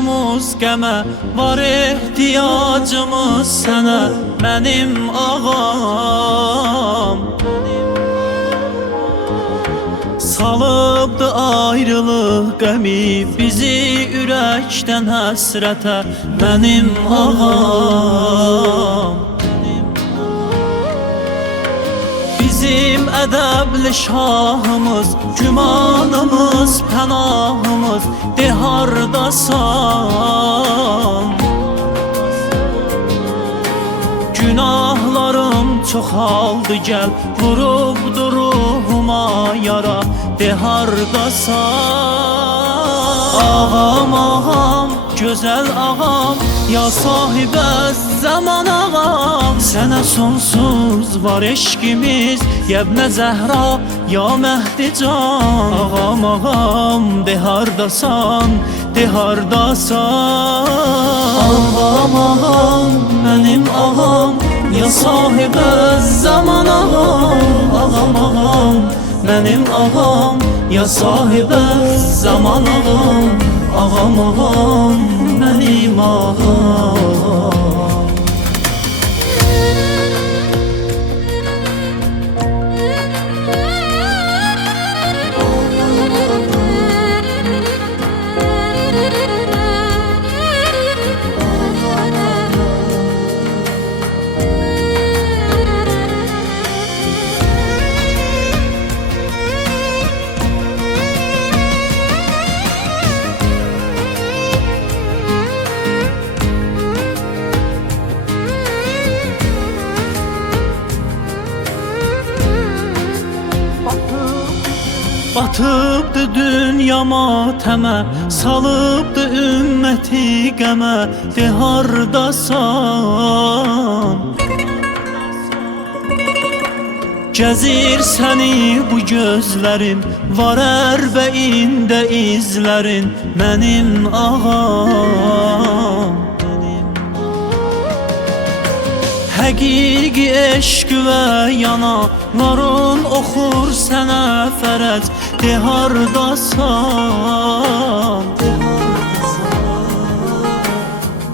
ruhumuz qəmə, var ehtiyacımız sənə, mənim ağam. Salıbdı ayrılıq qəmi bizi ürəkdən həsrətə, mənim ağam. Bizim ədəbli şahımız, gümanımız, pənahımız, de hardasan? Günahlarım çoxaldı gəl, vurubdu ruhuma yara, de hardasan? Ağam, ağam, gözəl ağam, ya sahibə zaman ağam. Sənə sonsuz var eşkimiz, Yəbnə Zəhra, ya Məhdi can. Ağam, ağam, de hardasan, de hardasan? Ağam, ağam, mənim ağam, ya sahibə zaman ağam. Ağam, ağam, mənim ağam, ya sahibə zaman ağam. Ağam, ağam, mənim ağam. Batıbdı dünyama təmə, salıbdı ümməti qəmə, de hardasan? Gəzir səni bu gözlərim, var ərbəində izlərin, mənim ağam. Həqiqi eşq və yanaların oxur sənə fərəc, de hardasan?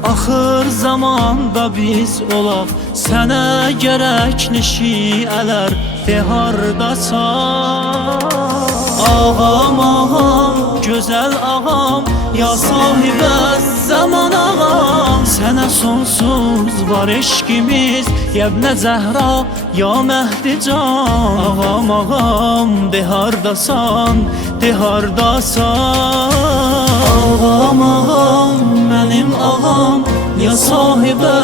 Axır zamanda biz olaq, sənə gərəkli şiələr, de hardasan? Ağam, ağam, gözəl ağam, ya sahibə zaman ağam. Sənə sonsuz var eşkimiz, Yəbnə Zəhra, ya Məhdi can. Ağam, ağam, de hardasan, de hardasan? Ağam, ağam, mənim ağam, ya sahibə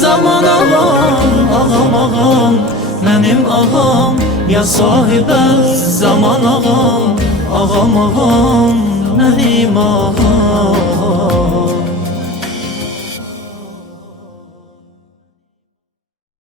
zaman ağam. Ağam, ağam, mənim ağam, ya sahibə zaman ağam. Ağam, ağam, mənim ağam.